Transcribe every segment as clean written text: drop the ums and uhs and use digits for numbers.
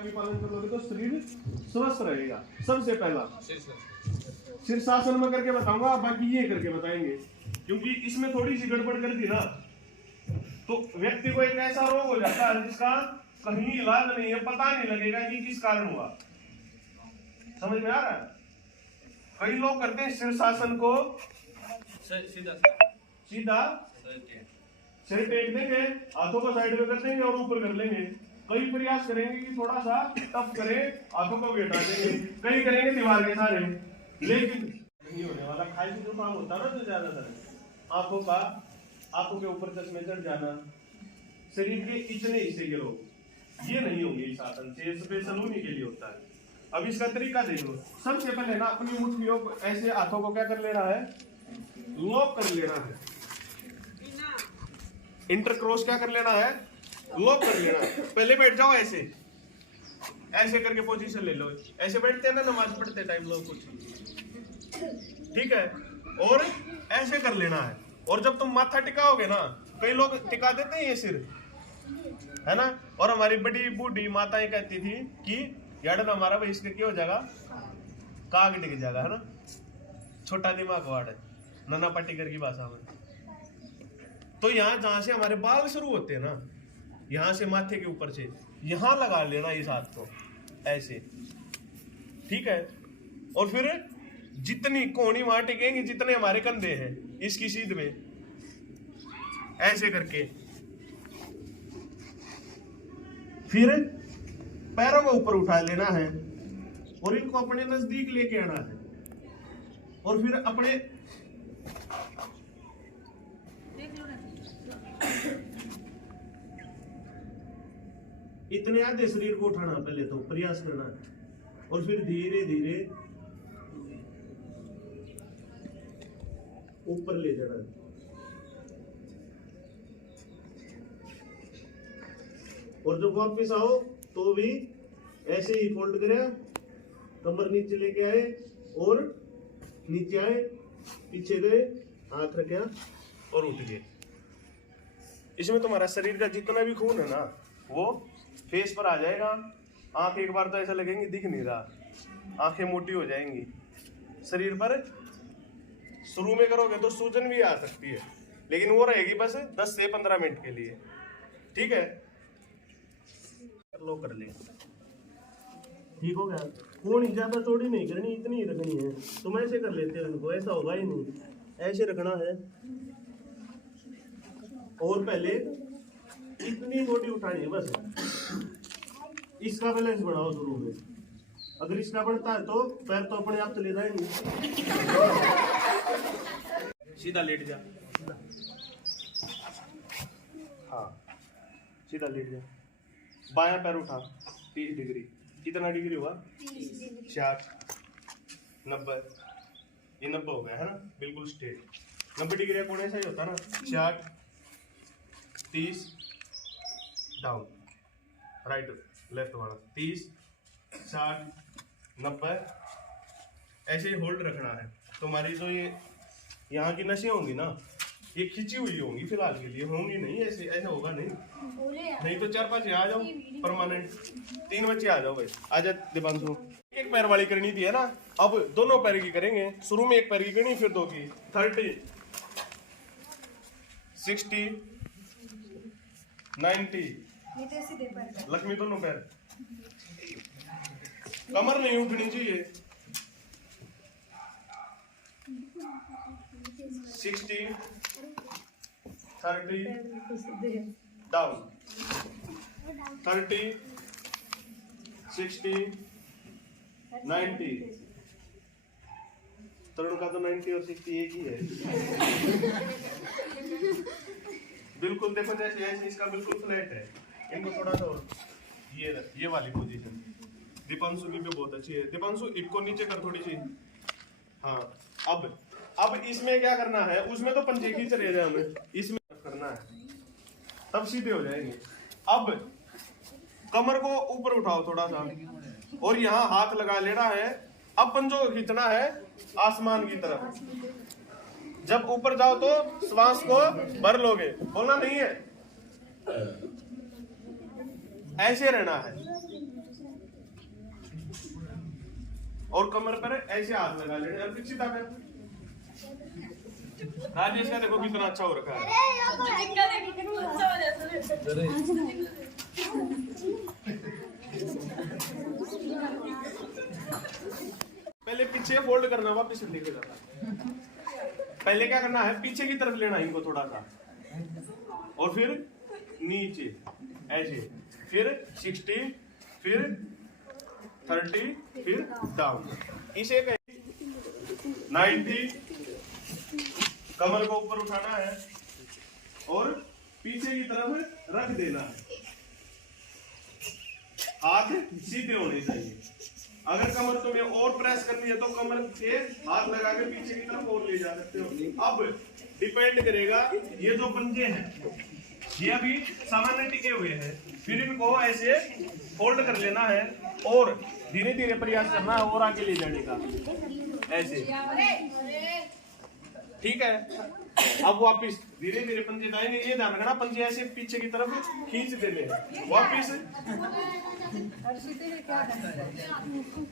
का भी पालन कर लोगे तो शरीर स्वस्थ रहेगा। सबसे पहला शीर्षासन में करके बताऊंगा, बाकी ये करके बताएंगे, क्योंकि इसमें थोड़ी सी गड़बड़ कर दी ना तो व्यक्ति को एक ऐसा रोग हो जाता है जिसका कहीं इलाज नहीं है, पता नहीं लगेगा कि किस कारण हुआ। समझ में आ रहा है? कई लोग करते हैं शीर्षासन को सीधा सिर टेक देंगे, हाथों को साइड में कर देंगे और ऊपर कर लेंगे। कई प्रयास करेंगे कि थोड़ा सा टफ करें, हाथों को भी हटा देंगे, कई करेंगे दीवार के सारे, लेकिन नहीं होने वाला। खाई से जो काम होता है ना तो ज्यादातर आंखों के ऊपर चश्मे चढ़ जाना, शरीर के इतने हिस्से के रोग, ये नहीं होंगे इस आसन से, स्पेशल उन्हीं के लिए होता है। अब इसका तरीका देख लो। सबसे पहले ना अपनी मुट्ठियों को ऐसे, हाथों को क्या कर लेना है, लॉक कर लेना है। इंटरक्रॉस क्या कर लेना है, लॉक कर लेना है। पहले बैठ जाओ ऐसे, ऐसे करके पोजीशन ले लो। ऐसे बैठते हैं ना नमाज पढ़ते टाइम लोग कुछ, ठीक है, और ऐसे कर लेना है। और जब तुम माथा टिकाओगे ना, कई लोग टिका देते हैं ये सिर, है ना, और हमारी बड़ी बूढ़ी माताएं कहती थी कि यार हमारा भाई इसके क्या हो जाएगा, काग डिग जाएगा, है ना, छोटा दिमाग वार्ड है नाना पाटेकर की भाषा में। तो यहाँ जहां से हमारे बाल शुरू होते हैं ना, यहाँ से माथे के ऊपर से यहाँ लगा लेना इस हाथ को ऐसे, ठीक है, और फिर जितनी कोहनी वहां टिकेंगी जितने हमारे कंधे हैं इसकी सीध में ऐसे करके, फिर पैरों को ऊपर उठा लेना है और इनको अपने नजदीक लेके आना है, और फिर अपने इतने आधे शरीर को उठाना, पहले तो प्रयास करना है, और फिर धीरे धीरे ऊपर ले जाना है। और जब वापस आओ तो भी ऐसे ही फोल्ड करें, कमर नीचे लेके आए और नीचे आए, पीछे गए, हाथ रखे और उठ गए। इसमें तुम्हारा शरीर का जितना भी खून है ना वो फेस पर आ जाएगा। आंख एक बार तो ऐसा लगेंगे दिख नहीं रहा, आंखें मोटी हो जाएंगी। शरीर पर शुरू में करोगे तो सूजन भी आ सकती है, लेकिन वो रहेगी बस 10 से 15 मिनट के लिए, ठीक है। लो कर ले, ठीक हो गया। कोण ज्यादा चौड़ी नहीं करनी, इतनी ही रखनी है। तुम ऐसे कर लेते हो इनको, ऐसा होगा ही नहीं, ऐसे रखना है। और पहले इतनी बॉडी उठानी है बस, इसका बैलेंस बढ़ाओ शुरू में। अगर इसका बढ़ता है तो पैर तो अपने आप चले जाएंगे। सीधा लेट जा, हाँ सीधा लेट जा। बायां पैर उठा 30 डिग्री, कितना डिग्री हुआ, 60, 90, ये 90 हो गया है ना, बिल्कुल स्ट्रेट। 90 डिग्री कोण ऐसा ही होता ना, 60, 30, डाउन, राइट लेफ्ट वाला, 30, 60, 90, ऐसे ही होल्ड रखना है। तुम्हारी जो ये यहाँ की नसें होंगी ना, ये खिंची हुई होंगी फिलहाल के लिए, होंगी नहीं ऐसे, ऐसा होगा नहीं। नहीं तो 4-5 आ जाओ परमानेंट, 3 बच्चे आ जाओ भाई, आ जा दीपांशु। एक पैर वाली करनी थी है ना, अब दोनों पैर की करेंगे। शुरू में एक पैर की करनी, फिर 2 की। 30, 60, 90, लक्ष्मी दोनों पैर, कमर नहीं उठनी चाहिए। 60, 30, डाउन, 30, 60, 90। तरुण का तो 90 और 60 एक ही है। बिल्कुल देखो जैसे ऐसे इसका बिल्कुल फ्लैट है। इनको थोड़ा सा और ये वाली पोजीशन दीपांशु की भी बहुत अच्छी है। दीपांशु इनको नीचे कर थोड़ी सी, हाँ। अब इसमें क्या करना है, उसमें तो पंजे खींच रहे हैं हमें, इसमें करना है तब सीधे हो जाएंगे। अब कमर को ऊपर उठाओ थोड़ा सा और यहाँ हाथ लगा लेना है। अब पंजों को खींचना है आसमान की तरफ। जब ऊपर जाओ तो श्वास को भर लोगे, बोलना नहीं है, ऐसे रहना है। और कमर पर ऐसे हाथ लगा लेने और फिर सीधा कर। राजेश का देखो कितना अच्छा हो रखा है। पहले पीछे फोल्ड करना, वापस लेके जाना। पहले क्या करना है, पीछे की तरफ लेना इनको थोड़ा सा, और फिर नीचे ऐसे, फिर 60, फिर 30, फिर डाउन। इसे 90, कमर को ऊपर उठाना है और पीछे की तरफ रख देना है। हाथ सीधे होने चाहिए। अगर कमर तुम्हें और प्रेस करनी है तो कमर से हाथ लगा के पीछे की तरफ और ले जा सकते हो। अब डिपेंड करेगा, ये जो पंजे हैं ये अभी सामान्य टिके हुए हैं, फिर इनको ऐसे फोल्ड कर लेना है और धीरे धीरे प्रयास करना है और आगे ले जाने का, ऐसे। ठीक है, अब वापिस धीरे धीरे पंजे दाएंगे। ये ध्यान रखना, पंजे ऐसे पीछे की तरफ खींच देने हैं। वापिस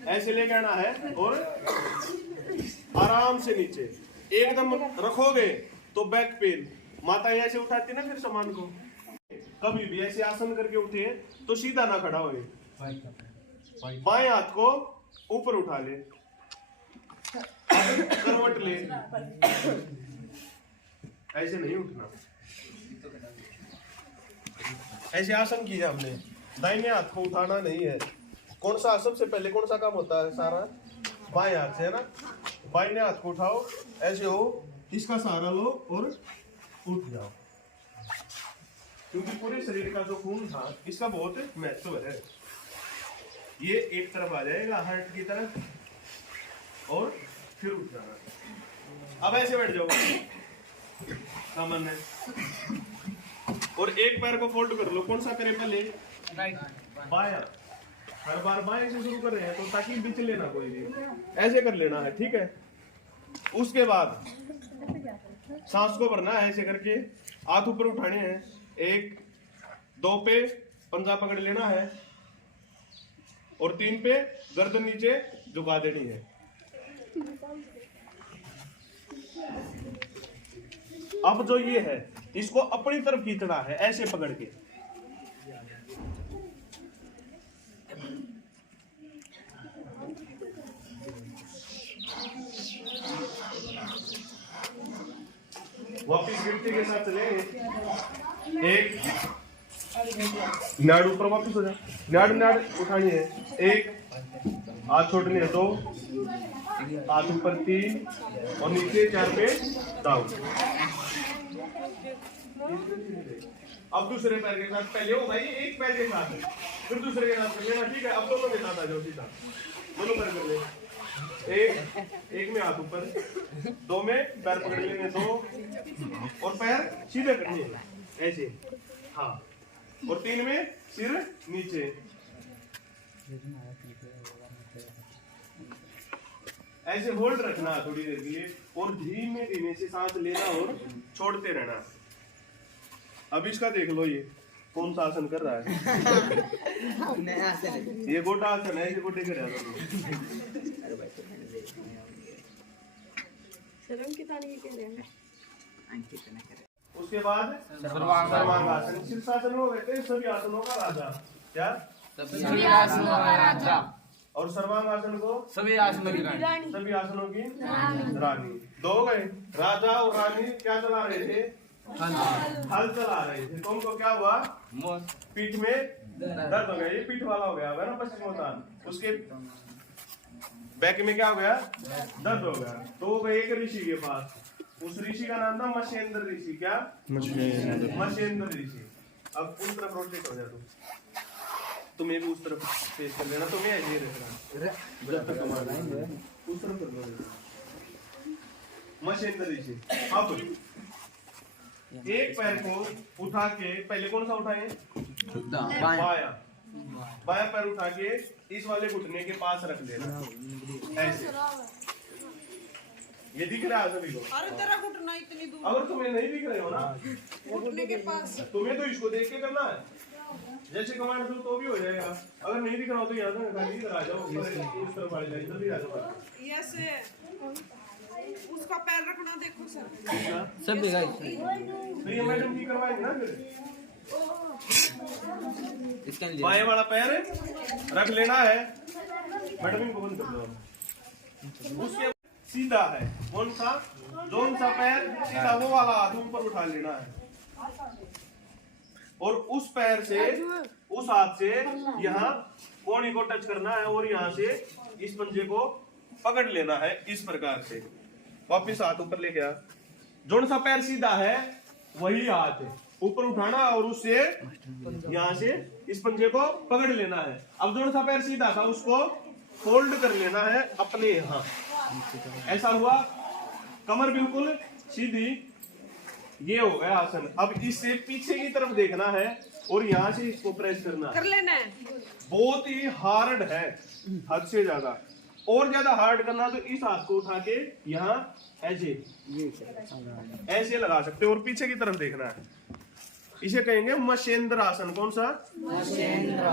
ऐसे लेके आना है और आराम से नीचे एकदम रखोगे तो बैक पेन। माता ऐसे उठाती ना फिर सामान को, कभी भी ऐसे आसन करके उठे तो सीधा ना खड़ा होए। बाएं हाथ को ऊपर उठा ले, करवट ले, ऐसे नहीं उठना। ऐसे आसन किया हमने, दाहिने हाथ को उठाना नहीं है। कौन सा सबसे पहले कौन सा काम होता है सारा, बाएं हाथ से है ना। बाएं हाथ को उठाओ, ऐसे हो, इसका सहारा लो और उठ जाओ, क्योंकि पूरे शरीर का जो खून था इसका बहुत महत्व है। ये एक तरफ आ जाएगा हार्ट की तरफ और फिर उठ जाना। अब ऐसे बैठ जाओ सामान्य, और एक पैर को फोल्ड कर लो। कौन सा करें पहले, बायां। हर बार बाएं से शुरू कर रहे हैं तो ताकि बिचले ना कोई भी, ऐसे कर लेना है। ठीक है, उसके बाद सांस को भरना है ऐसे करके, हाथ ऊपर उठाने हैं। 1, 2 पे पंजा पकड़ लेना है और 3 पे गर्दन नीचे झुका देनी है। अब जो ये है इसको अपनी तरफ खींचना है ऐसे पकड़ के। वापिस गिरते के साथ चलेंगे। 1, नाड़ ऊपर वापिस हो जाए, नाड़ उठानी है। 1, हाथ छोड़नी है। 2, हाथ ऊपर। 3 और नीचे 4 पे डाउन। अब दूसरे पैर के साथ, पहले हो भाई एक पैर के साथ फिर दूसरे के साथ कर लेना। ठीक है, अब दोनों के साथ आ जाओ सीधा, दोनों पैर कर ले। एक में हाथ ऊपर, 2 में पैर पकड़ लेंगे, 2 और पैर सीधे करने ऐसे, हाँ, और 3 में सिर नीचे। ऐसे होल्ड रखना थोड़ी देर के लिए और धीमे धीमे से सांस लेना और छोड़ते रहना। अब इसका देख लो ये कौन सा आसन कर रहा है। नया आसन है ये, गोटा आसन है। ये गोटे कर रहा है। उसके बाद सर्वांगासन, शीर्षासन हो गए थे सभी आसनों का राजा। क्या सभी आसनों का राजा, और सर्वांगासन को सभी आसनों की रानी, सभी आसनों की रानी। 2 हो गए। राजा और रानी क्या चला रहे थे, हल चला रहे थे। तो उनको क्या हुआ, पीठ में दर्द हो गया। ये पीठ वाला हो गया ना पश्चिमोत्तान, उसके बैक में क्या हो गया, दर्द हो गया। तो वो गए एक ऋषि के पास, उस ऋषि का नाम था मशेंद्र ऋषि। क्या मशेंद्र ऋषि। अब उस तरफ रोटेट हो जाए तो तुम्हें भी उस तरफ फेस कर लेना, तुम्हें ऐसे रखना जब तक उस तरफ कर लो। मशेंद्र ऋषि। अब एक पैर को उठा के, पहले कौन सा उठाएं, बायां। बायां पैर उठा के इस वाले घुटने के पास रख देना ऐसे। ये दिख रहा है सभी को? अरे तेरा घुटना इतनी दूर, अगर तुम्हें नहीं दिख रहे हो ना घुटने के पास, तुम्हें तो इसको देख के करना है। जैसे कमांड दो तो भी हो जाएगा। अगर नहीं दिख रहा हो तो यहाँ से खाली इधर आ जाओ, ऊपर इस तरफ आ जाओ, इधर भी आ जाओ। ऐसे उसका पैर रखना देखो सर। सब देगा तो ये मैडम की करवाएंगे ना फिर। इसका बाएं वाला पैर रख लेना है, मैडम इनको बंद कर दो। उसके सीधा है कौन सा, जोन सा पैर सीधा वो वाला हाथ ऊपर उठा लेना है और उस पैर से उस हाथ से यहाँ कोहनी को टच करना है और यहाँ से इस पंजे को पकड़ लेना है इस प्रकार से। वापिस हाथ ऊपर लेके आ, जोन सा पैर सीधा है वही हाथ है ऊपर उठाना और उससे यहाँ से इस पंजे को पकड़ लेना है। अब जोन सा पैर सीधा था उसको फोल्ड कर लेना है अपने यहाँ, ऐसा हुआ, कमर बिल्कुल सीधी, ये हो गया आसन। अब इससे पीछे की तरफ देखना है और यहाँ से इसको प्रेस करना कर लेना है। बहुत ही हार्ड है, हद से ज्यादा। और ज्यादा हार्ड करना तो इस हाथ को उठा के यहाँ ऐसे लगा सकते हो और पीछे की तरफ देखना है। इसे कहेंगे मशेंद्र आसन। कौन सा?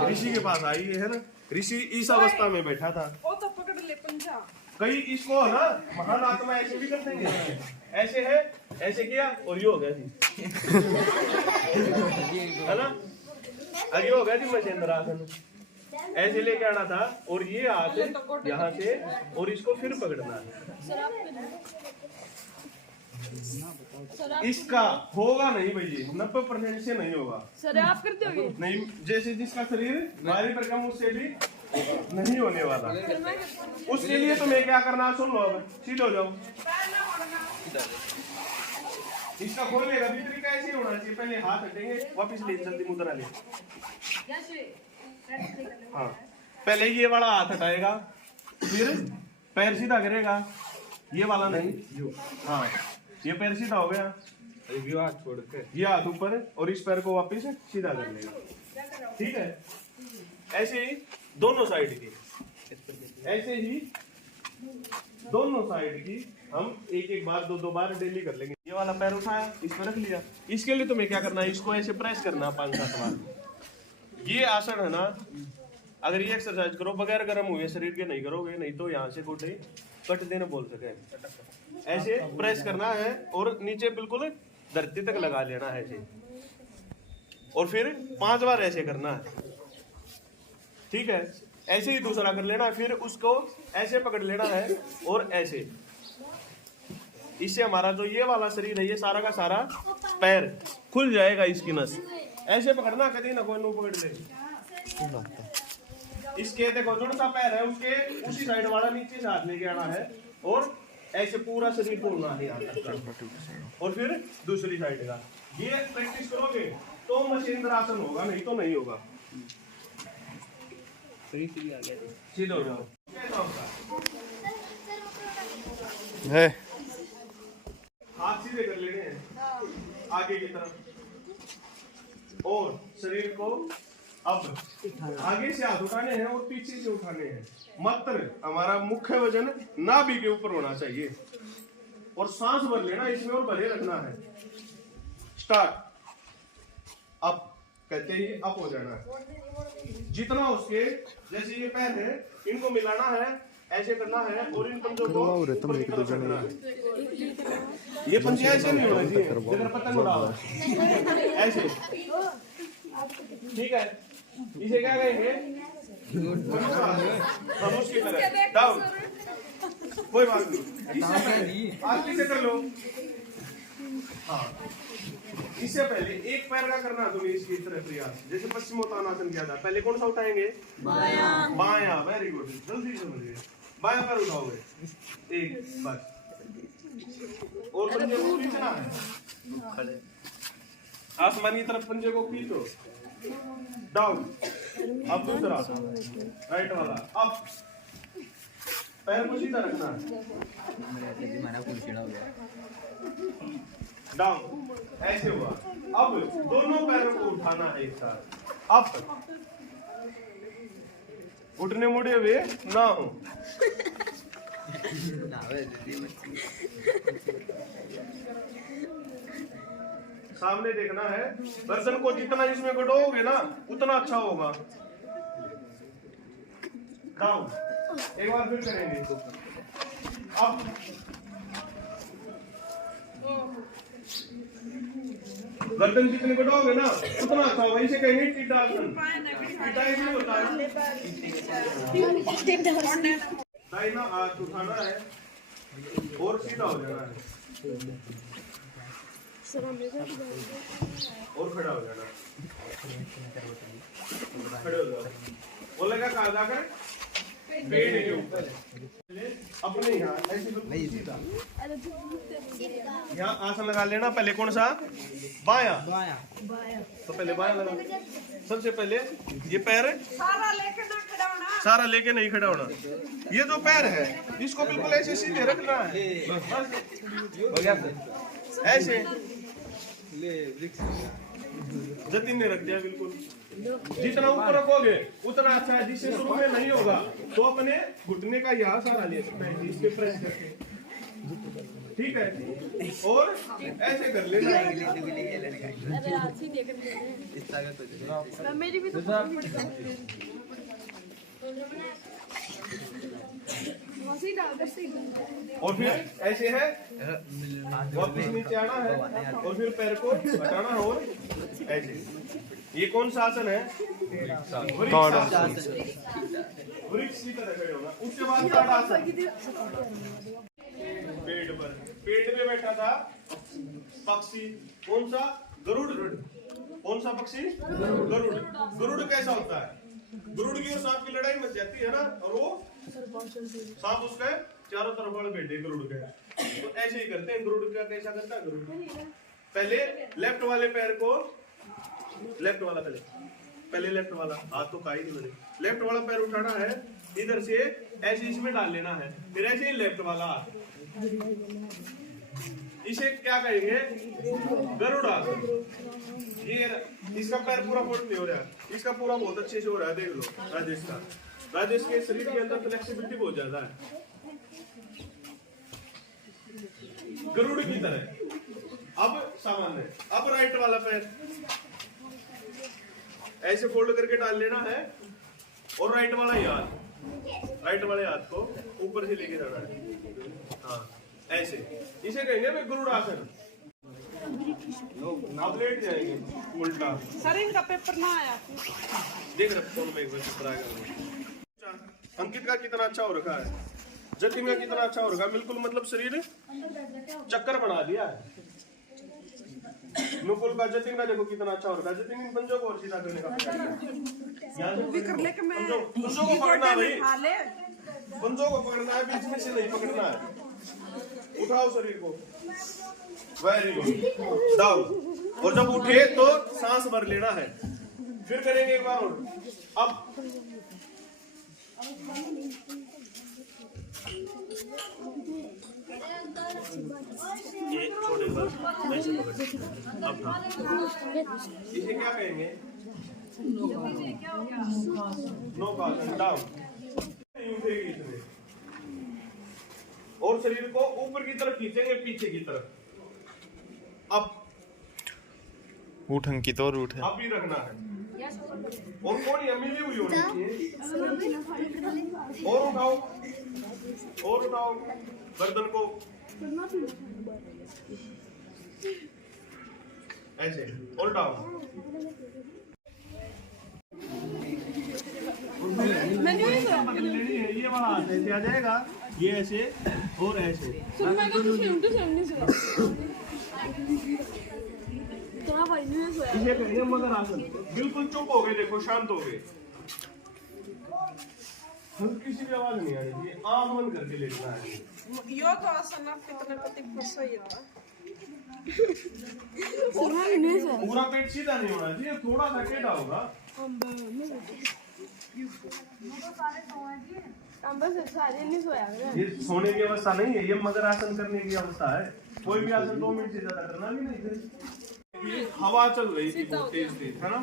ऋषि के पास आई है ना, ऋषि इस अवस्था में बैठा था। ओ तो पकड़ ले पंजा। कई इसको ना महान आत्मा ऐसे भी कर देंगे, ऐसे है, ऐसे किया और ये हो गया जी है ना, ये हो गया जी मशेंद्र आसन। ऐसे लेके आना था और ये हाथ यहाँ से और इसको फिर पकड़ना है। इसका होगा नहीं भैया, 90% से नहीं होगा। सर आप कर दोगे? नहीं, जैसे जिसका शरीर भारी भरकम उससे भी नहीं होने वाला। उसके लिए तुम्हें क्या करना, सुन लो, अब सीधे हो जाओ। इसका खोलेगा भी तरीका ऐसे ही होना चाहिए, पहले हाथ हटेंगे, वापिस ले, जल्दी मुद्रा ले। हाँ, पहले ये वाला हाथ हटाएगा, फिर पैर सीधा करेगा, ये वाला नहीं। हाँ, ये पैर सीधा हो गया, ये हाथ छोड़ के ये हाथ ऊपर और इस पैर को वापिस सीधा कर लेगा। ठीक है, ऐसे ही दोनों साइड की, ऐसे ही दोनों साइड की हम एक एक बार दो बार डेली कर लेंगे। ये वाला पैर उठाया, इस पर रख लिया। इसके लिए तुम्हें क्या करना है, इसको ऐसे प्रेस करना 5-7 बार। ये आसन है ना, अगर ये एक्सरसाइज करो बगैर गर्म हुए शरीर के नहीं करोगे, नहीं तो यहाँ से गोटे कट देने बोल सके। ऐसे प्रेस करना है और नीचे बिल्कुल धरती तक लगा लेना है ऐसे, और फिर 5 बार ऐसे करना है। ठीक है, ऐसे ही दूसरा कर लेना है, फिर उसको ऐसे पकड़ लेना है और ऐसे। इससे हमारा जो ये वाला शरीर है, ये सारा का सारा पैर खुल जाएगा, इसकी नस। ऐसे पकड़ना, कभी ना कोई नो पकड़ ले। इसके देखो जो सा पैर है उसके उसी साइड वाला नीचे से हाथ लेके आना है और ऐसे पूरा शरीर खोलना है यहाँ तक, और फिर दूसरी साइड का। ये प्रैक्टिस करोगे तो मशेंद्र आसन होगा, नहीं तो नहीं होगा। सीधे हो जाओ। है हाथ सीधे कर लेने हैं आगे की तरफ और शरीर को अब आगे से हाथ उठाने हैं और पीछे से उठाने हैं। मात्र हमारा मुख्य वजन नाभि के ऊपर होना चाहिए और सांस भर लेना इसमें और भरे रखना है। स्टार्ट। अप कहते ही अप हो जाना है। जितना उसके जैसे ये पैर है इनको मिलाना है, ऐसे करना है और इन पंजों को ऊपर की तरफ रखना है। ये पंजे ऐसे नहीं होने चाहिए जगह पतंग उड़ाओ ऐसे। ठीक है, इसे क्या कहेंगे, हम उसकी तरह डाउन। कोई बात नहीं, आप पीछे कर लो। हाँ, इससे पहले एक पैर का करना तुम्हें इसकी तरह प्रयास। जैसे पश्चिमोत्तानासन किया था, पहले कौन सा उठाएंगे, बायां। बायां, वेरी गुड, जल्दी समझिए। बायां पैर उठाओगे एक बस, और पंजे को खींचना है, आसमानी तरफ पंजे को खींचो, डाउन। अब दूसरा राइट वाला अप, पैर को सीधा रखना है, डाउन, ऐसे हुआ। अब दोनों पैरों को उठाना है एक साथ, अप। उठने मुड़े हुए ना हो। सामने देखना है। गर्दन को जितना इसमें गड़ोगे ना उतना अच्छा होगा। डाउन, एक बार फिर करेंगे। अब गर्दन जितने गड़ोगे ना उतना अच्छा होगा। इसे कहेंगे टीटा आसन। टीटा इसलिए होता है दाहिना हाथ उठाना है और सीधा हो जाना है और खड़ा हो जाना। खड़े हो जाओ। बोलेगा कहाँ जाकर पेड़ के ऊपर अपने यहाँ आसन लगा लेना। पहले कौन सा? बाया। तो पहले बाया लगा। सबसे पहले ये पैर सारा लेके ना खड़ा होना। सारा लेके नहीं खड़ा होना। ये जो पैर है इसको बिल्कुल ऐसे सीधे रखना है। ऐसे जतिन ने रख दिया बिल्कुल। जितना ऊपर रखोगे उतना अच्छा है। जिससे शुरू में नहीं होगा तो अपने घुटने का यहाँ सहारा ले सकते हैं इसके प्रेस करके। ठीक है और ऐसे कर लेना। मेरी भी तो और फिर ऐसे है वापस नीचे आना है और फिर पैर को हटाना है और ऐसे। ये कौन सा आसन है? वृक्ष की तरह खड़े होना। उसके बाद ताड़ासन। पेड़ पे बैठा था पक्षी। कौन सा? गरुड़। कौन सा पक्षी? गरुड़। गरुड़ कैसा होता है? गरुड़ की और सांप की लड़ाई मच जाती है ना और वो सांप उसके चारों तरफ वाले बैठे गरुड़ के। तो ऐसे ही करते हैं। गरुड़ का कैसा करता है? गरुड़ पहले लेफ्ट वाले पैर को लेफ्ट वाला पहले लेफ्ट वाला हाथ तो काई नहीं मैंने। लेफ्ट वाला पैर उठाना है इधर से ऐसे इसमें डाल लेना है। फिर ऐसे ही लेफ्ट वाला हाथ। इसे क्या कहेंगे? गरुड़ आसन। ये इसका पैर पूरा फोल्ड नहीं हो रहा है। इसका पूरा बहुत अच्छे से हो रहा है। देख लो राजेश का। राजेश के शरीर के अंदर फ्लेक्सिबिलिटी बहुत ज्यादा है गरुड़ की तरह। अब सामान्य। अब राइट वाला पैर ऐसे फोल्ड करके डाल लेना है और राइट वाले हाथ को ऊपर से लेके जाना है। हाँ ऐसे। इसे कहेंगे मैं गरुड़ आसन। अब लेट जाएंगे उल्टा। सर इनका पेपर ना आया। देख रहे फोन में एक बार पेपर आएगा। अंकित का कितना अच्छा हो रखा है। जतिन का कितना अच्छा हो रखा है। बिल्कुल मतलब शरीर चक्कर बना दिया है। नुपुल का जतिन का देखो कितना अच्छा हो रखा है। जतिन इन पंजों को और सीधा करने का पंजों को पकड़ना है भाई। पंजों को पकड़ना है बीच में से नहीं पकड़ना है। उठाओ शरीर को। Very good. डाउन। और जब उठे तो सांस भर लेना है। फिर करेंगे एक बार और। अब ये छोटे पर वैसे पकड़। अब हाँ इसे क्या कहेंगे? नो कासन। डाउन। उठेगी इसमें और शरीर को ऊपर की तरफ खींचेंगे पीछे की तरफ। अब उठ अंकित और उठ। अब भी रखना है और कोनी मिली हुई होनी चाहिए। और उठाओ गर्दन को ऐसे और डाउन। ये वाला हाथ ऐसे आ जाएगा। ये ऐसे और ऐसे। इसे कहेंगे मगर आसन। बिल्कुल चुप हो गए। देखो शांत हो गए। हल्की सी भी आवाज नहीं आनी चाहिए। आंख बंद करके लेटना है। यो तो आसन आप कितना कति सही रहा। पूरा पेट सीधा नहीं होना चाहिए। थोड़ा सा टेढ़ा होगा। ये सोने की अवस्था नहीं है। ये मगर आसन करने की अवस्था है। कोई भी आसन 2 मिनट से ज्यादा करना भी नहीं। हवा चल रही थी बहुत तेज है ना।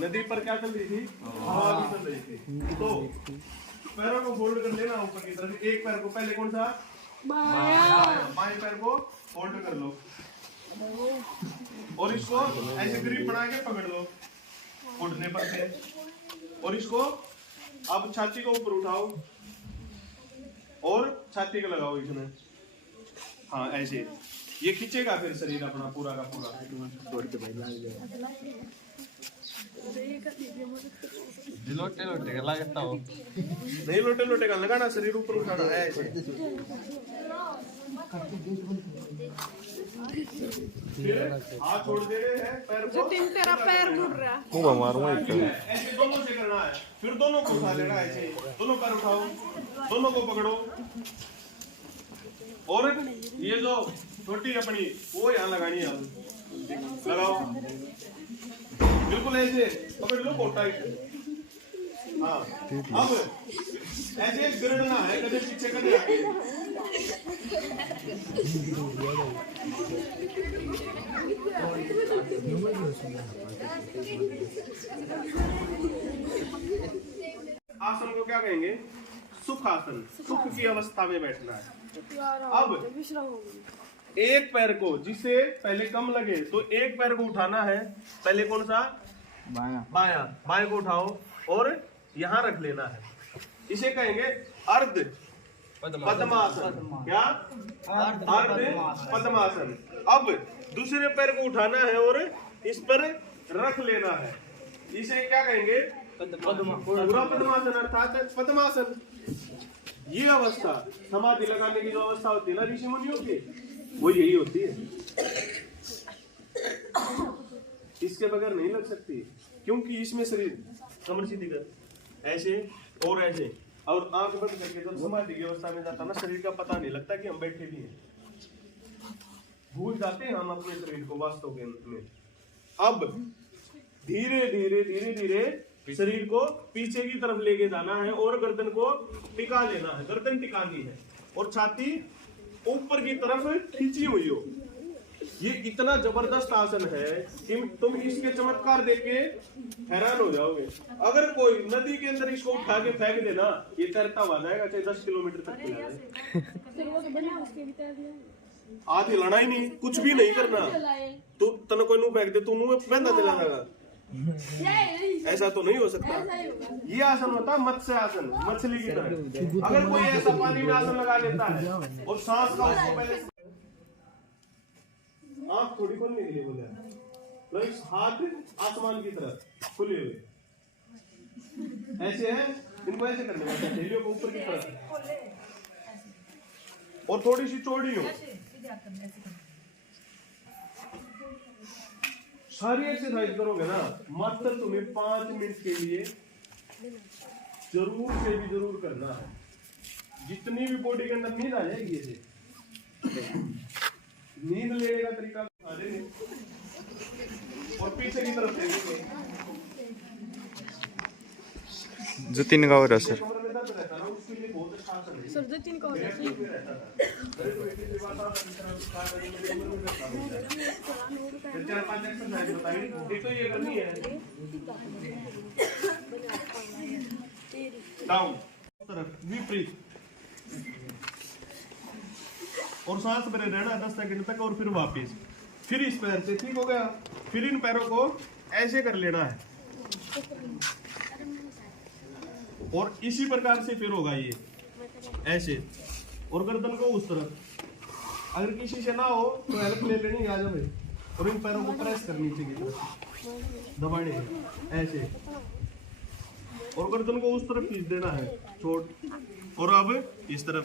नदी पर क्या चल रही थी? हवा भी चल रही थी। तो पैरों को फोल्ड कर लेना ऊपर की तरफ। एक पैर को पहले कौन सा? बाएं पैर को फोल्ड कर लो। और इसको ऐसे ग्रिप बना के पकड़ लो घुटने पर से, और इसको अब छाती को ऊपर उठाओ और छाती को लगाओ इसमें। हाँ ऐसे ये खींचेगा फिर शरीर अपना पूरा का पूरा। लोटे लोटे का लगता हो नहीं, लोटे लोटे का लगाना, शरीर ऊपर उठाना है ऐसे। फिर हाथ छोड़ दे रहे हैं, पैर को जतिन तेरा पैर मुड़ रहा है। मुंह मारूंगा ऐसे दोनों से करना है, फिर दोनों को उठा लेना है ऐसे, दोनों पैर उठाओ, दोनों को पकड़ो, और ये जो छोटी अपनी वो यहाँ लगानी है, लगाओ बिल्कुल ऐसे पकड़ लो को टाइट। हाँ अब ऐसे गिरना है, कदे पीछे कदे आगे। आसन को क्या कहेंगे? सुख आसन, सुख की अवस्था में बैठना है। अब एक पैर को जिसे पहले कम लगे तो एक पैर को उठाना है, पहले कौन सा? बायां। बाएं को उठाओ और यहाँ रख लेना है, इसे कहेंगे अर्ध पद्मासन। क्या? अर्ध पद्मासन। अब दूसरे पैर को उठाना है और इस पर रख लेना है, इसे क्या कहेंगे? पूरा पद्मासन अर्थात पद्मासन। ये अवस्था समाधि लगाने की जो अवस्था होती है ना ऋषि मुनियों की, वो यही होती है, इसके बगैर नहीं लग सकती, क्योंकि इसमें शरीर कमर सीधी कर ऐसे और ऐसे, और आंख बंद करके जब समाधि की अवस्था में जाता ना, शरीर का पता नहीं लगता कि हम बैठे भी हैं, भूल जाते हैं हम अपने शरीर को वास्तव में। अब धीरे धीरे धीरे धीरे शरीर को पीछे की तरफ लेके जाना है और गर्दन को टिका लेना है, गर्दन टिकानी है और छाती ऊपर की तरफ खींची हुई हो। ये इतना जबरदस्त आसन है कि तुम इसके चमत्कार देख के हैरान हो जाओगे। अगर कोई नदी के अंदर इसको उठा के फेंक देना, ये तैरता हुआ जाएगा, चाहे 10 किलोमीटर तक चला जाए। आज हिलाना ही नहीं, कुछ भी नहीं करना, तू तने कोई नू फेंक दे, तू मुंह बंदा चला जाएगा, ऐसा तो नहीं हो सकता। ये आसन होता है मत्स्य आसन, मछली की तरह। अगर कोई ऐसा पानी में आसन लगा लेता है और सांस का उसको पहले आंख थोड़ी खोलने के लिए बोला, तो हाथ आसमान की तरफ खुले हुए ऐसे है, इनको ऐसे करने वाले थैलियों को ऊपर की तरफ और थोड़ी सी चौड़ी हो। सारी एक्सरसाइज करोगे ना, मात्र तुम्हें 5 मिनट के लिए जरूर से भी जरूर करना है। जितनी भी बॉडी के अंदर नींद आ जाएगी, नींद लेने का तरीका बता देंगे और पीछे की तरफ देखेंगे। जतिन का हो रहा सर, उसके लिए बहुत अच्छा आसन है। सर जतिन का हो रहा है। 4-5 एक्सरसाइज बताइए, एक तो ये करनी है, डाउन तरफ विपरीत, और सांस भरे रहना 10 सेकंड तक, और फिर वापस, फिर इस पैर से, ठीक हो गया। फिर इन पैरों को ऐसे कर लेना है और इसी प्रकार से फिर होगा ये ऐसे, और गर्दन को उस तरफ। अगर किसी से ना हो तो हेल्प ले लेनी, आ जाओ भाई, और इन पैरों को प्रेस करनी चाहिए, दबाने ऐसे, और गर्दन को उस तरफ खींच देना है छोड़, और अब इस तरफ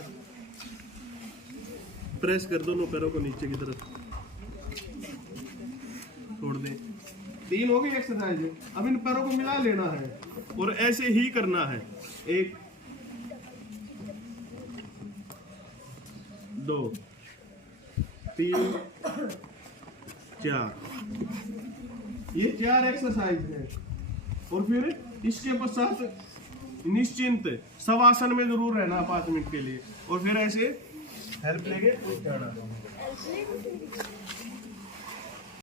प्रेस कर, दोनों पैरों को नीचे की तरफ छोड़ दें। 3 हो गई एक्सरसाइज। अब इन पैरों को मिला लेना है और ऐसे ही करना है, 1 2 3 4, ये 4 एक्सरसाइज है। और फिर इसके पश्चात निश्चिंत शवासन में जरूर रहना 5 मिनट के लिए, और फिर ऐसे हेल्प लेके उठ जाना।